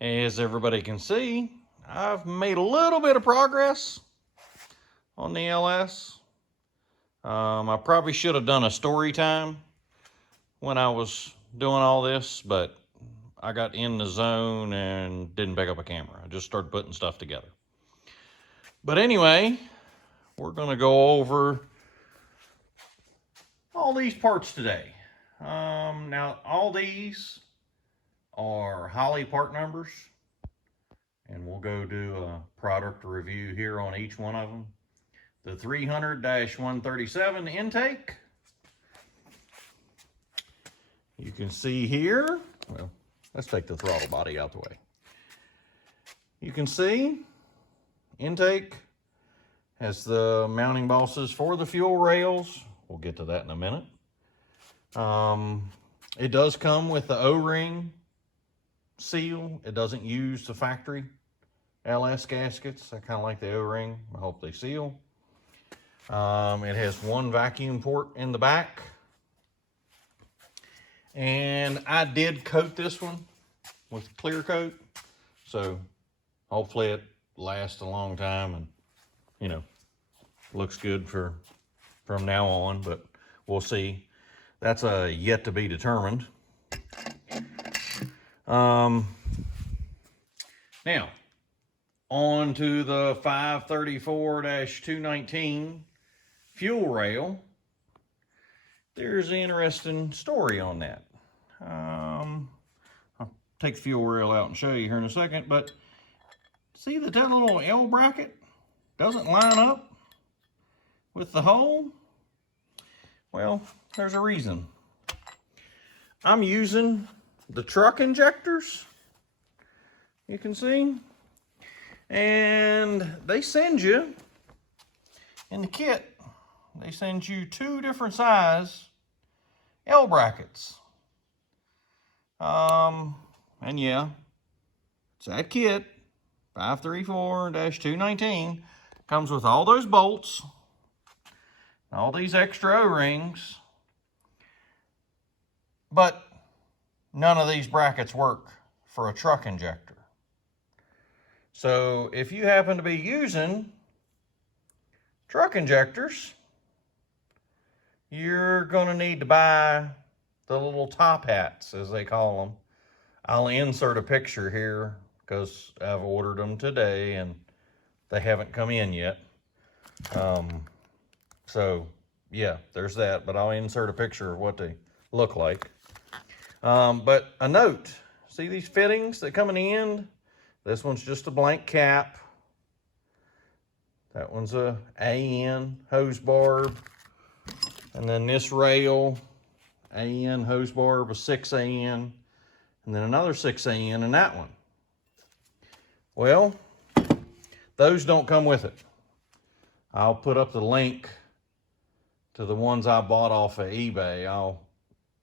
As everybody can see, I've made a little bit of progress on the LS. I probably should have done a story time when I was doing all this, but I got in the zone and didn't pick up a camera. I just started putting stuff together. But anyway, we're going to go over all these parts today. Now, all these are Holley part numbers, and we'll go do a product review here on each one of them. The 300-137 intake. You can see here, well, let's take the throttle body out the way. You can see intake has the mounting bosses for the fuel rails. We'll get to that in a minute. It does come with the O-ring seal. It doesn't use the factory LS gaskets. I kind of like the O-ring. I hope they seal. It has one vacuum port in the back. And I did coat this one with clear coat. So hopefully it lasts a long time and, you know, looks good from now on, but we'll see. That's a yet to be determined. Now, on to the 534-219 fuel rail. There's an interesting story on that. I'll take the fuel rail out and show you here in a second, but see that little L bracket doesn't line up with the hole? Well, there's a reason. I'm using the truck injectors, you can see, and they send you in the kit, they send you 2 different size L brackets. And yeah, it's that kit, 534-219, comes with all those bolts, all these extra O-rings, but none of these brackets work for a truck injector. So if you happen to be using truck injectors, you're going to need to buy the little top hats, as they call them. I'll insert a picture here because I've ordered them today and they haven't come in yet. So yeah, there's that, but I'll insert a picture of what they look like. But a note, see these fittings that come in the end? This one's just a blank cap. That one's a AN hose barb. And then this rail, AN hose barb, a 6 AN, and then another 6 AN in that one. Well, those don't come with it. I'll put up the link to the ones I bought off of eBay. I'll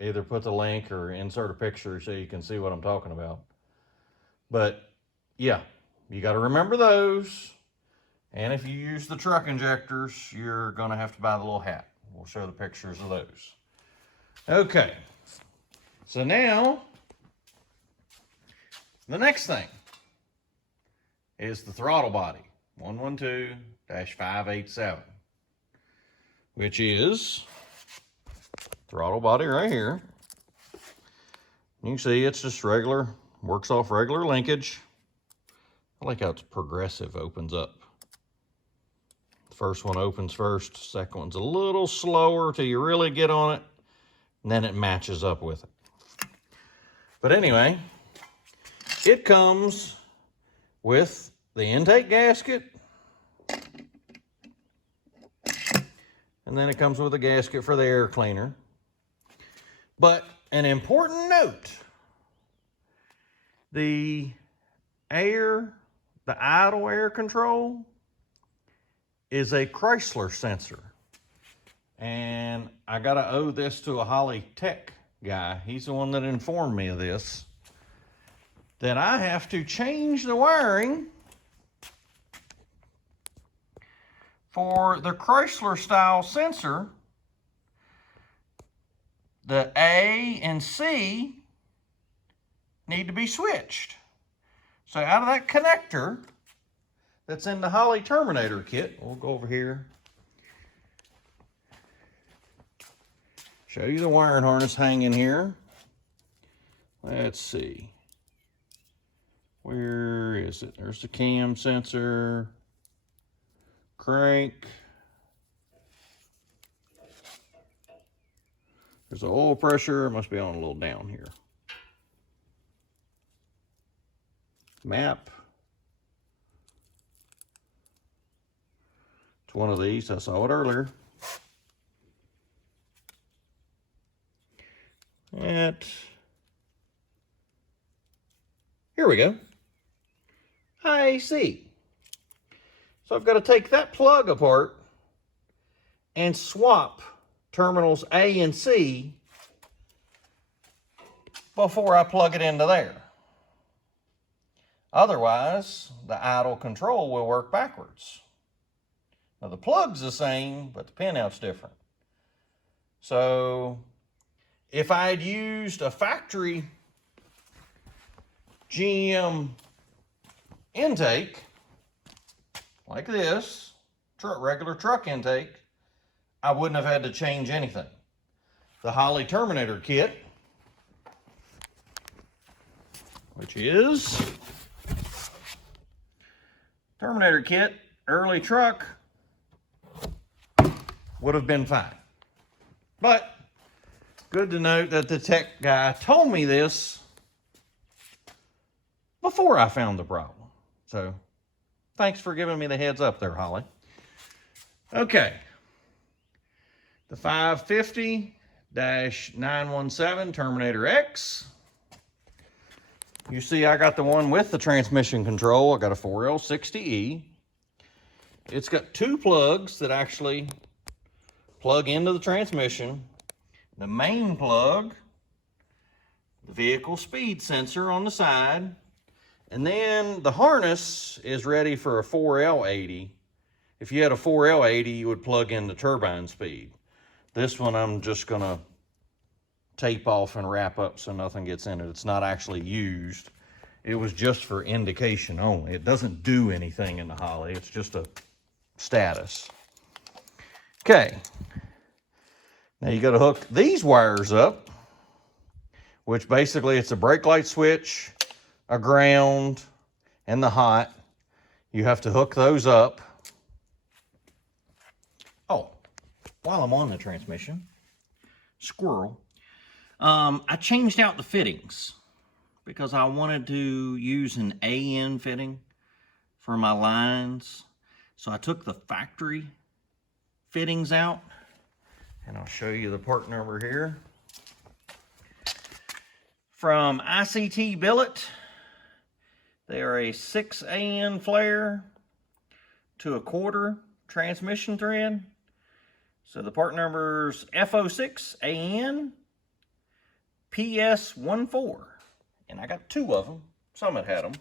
either put the link or insert a picture so you can see what I'm talking about. But yeah, you got to remember those. And if you use the truck injectors, you're going to have to buy the little hat. We'll show the pictures of those. Okay, so now the next thing is the throttle body, 112-587, which is throttle body right here. You can see it's just regular, works off regular linkage. I like how it's progressive, opens up. The first one opens first, second one's a little slower till you really get on it, and then it matches up with it. But anyway, it comes with the intake gasket, and then it comes with a gasket for the air cleaner. But an important note, the idle air control is a Chrysler sensor. And I gotta owe this to a Holley tech guy. He's the one that informed me of this, that I have to change the wiring for the Chrysler style sensor. The A and C need to be switched. So out of that connector that's in the Holley Terminator kit, we'll go over here. Show you the wiring harness hanging here. Let's see. Where is it? There's the cam sensor, crank. There's the oil pressure. It must be on a little down here. Map. It's one of these. I saw it earlier. Here we go. IC. So I've got to take that plug apart and swap terminals A and C before I plug it into there. Otherwise, the idle control will work backwards. Now the plug's the same, but the pinout's different. So if I had used a factory GM intake like this, regular truck intake, I wouldn't have had to change anything. The Holley Terminator kit, which is Terminator kit, early truck, would have been fine. But good to note that the tech guy told me this before I found the problem. So thanks for giving me the heads up there, Holley. Okay. The 550-917 Terminator X. You see I got the one with the transmission control. I got a 4L60E. It's got two plugs that actually plug into the transmission. The main plug, the vehicle speed sensor on the side, and then the harness is ready for a 4L80. If you had a 4L80, you would plug in the turbine speed. This one I'm just gonna tape off and wrap up so nothing gets in it. It's not actually used. It was just for indication only. It doesn't do anything in the Holley. It's just a status. Okay. Now you gotta hook these wires up, which basically it's a brake light switch, a ground, and the hot. You have to hook those up. Oh, while I'm on the transmission, squirrel, I changed out the fittings because I wanted to use an AN fitting for my lines. So I took the factory fittings out, and I'll show you the part number here. From ICT Billet, they are a 6 AN flare to a quarter transmission thread. So the part number's F06 AN PS14. And I got two of them. Summit had them.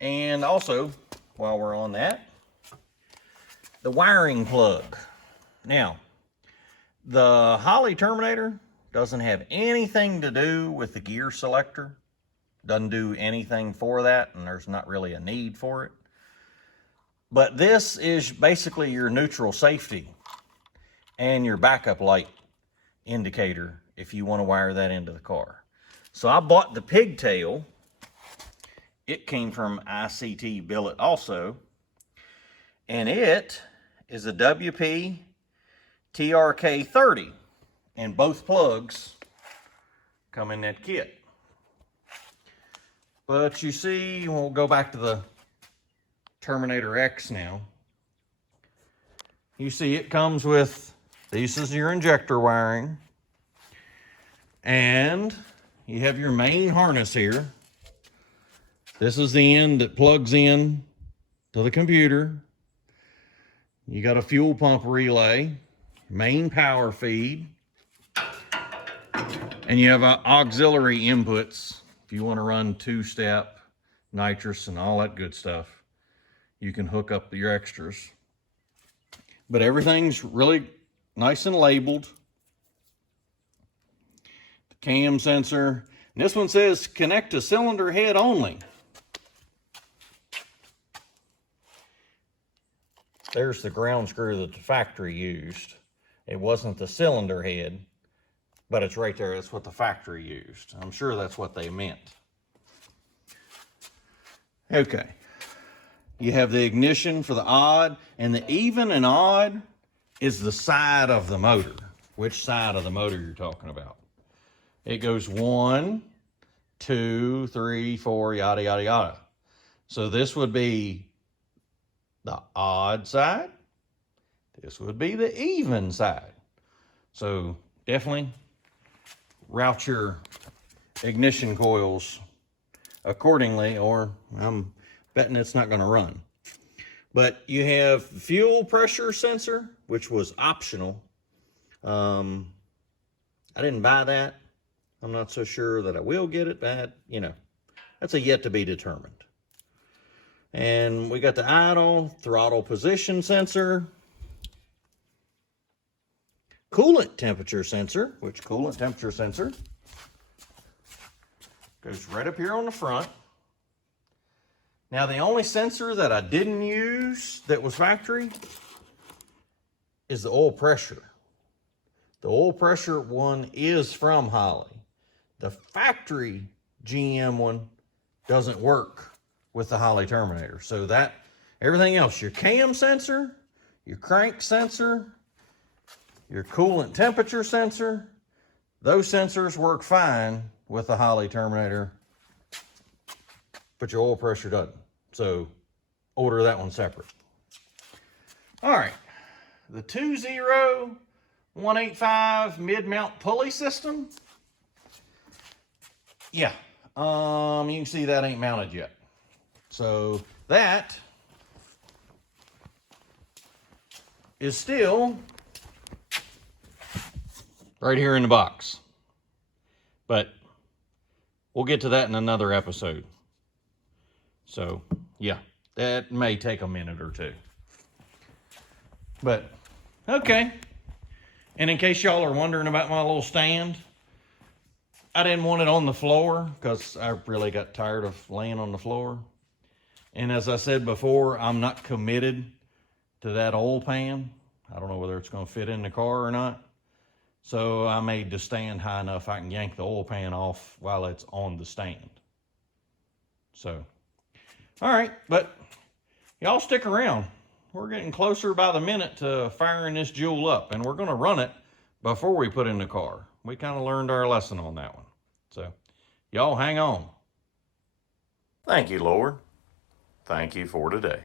And also, while we're on that, the wiring plug. Now, the Holley Terminator doesn't have anything to do with the gear selector. Doesn't do anything for that, and there's not really a need for it. But this is basically your neutral safety and your backup light indicator if you want to wire that into the car. So I bought the pigtail. It came from ICT Billet also. And it is a WP TRK30. And both plugs come in that kit. But you see, we'll go back to the Terminator X now. You see it comes with, this is your injector wiring. And you have your main harness here. This is the end that plugs in to the computer. You got a fuel pump relay, main power feed, and you have auxiliary inputs. If you want to run two-step, nitrous, and all that good stuff, you can hook up your extras. But everything's really nice and labeled. The cam sensor. And this one says connect to cylinder head only. there's the ground screw that the factory used. It wasn't the cylinder head, but it's right there. That's what the factory used. I'm sure that's what they meant. Okay. You have the ignition for the odd, and the even and odd is the side of the motor. Which side of the motor you're talking about. It goes 1, 2, 3, 4, yada, yada, yada. So this would be the odd side. This would be the even side. So definitely route your ignition coils accordingly, or I'm betting it's not going to run. But you have fuel pressure sensor, which was optional. I didn't buy that. I'm not so sure that I will get it, but you know, that's a yet to be determined. And we got the idle, throttle position sensor, coolant temperature sensor, which coolant temperature sensor goes right up here on the front. Now the only sensor that I didn't use that was factory is the oil pressure. The oil pressure one is from Holley. The factory GM one doesn't work with the Holley Terminator. So that, everything else, your cam sensor, your crank sensor, your coolant temperature sensor, those sensors work fine with the Holley Terminator, but your oil pressure doesn't. So order that one separate. All right, the 20185 mid-mount pulley system. Yeah, you can see that ain't mounted yet. So that is still right here in the box. But we'll get to that in another episode. So yeah, that may take a minute or two. But okay. And in case y'all are wondering about my little stand, I didn't want it on the floor because I really got tired of laying on the floor. And as I said before, I'm not committed to that oil pan. I don't know whether it's going to fit in the car or not. So I made the stand high enough I can yank the oil pan off while it's on the stand. So, all right, but y'all stick around. We're getting closer by the minute to firing this jewel up, and we're going to run it before we put in the car. We kind of learned our lesson on that one. So, y'all hang on. Thank you, Lord. Thank you for today.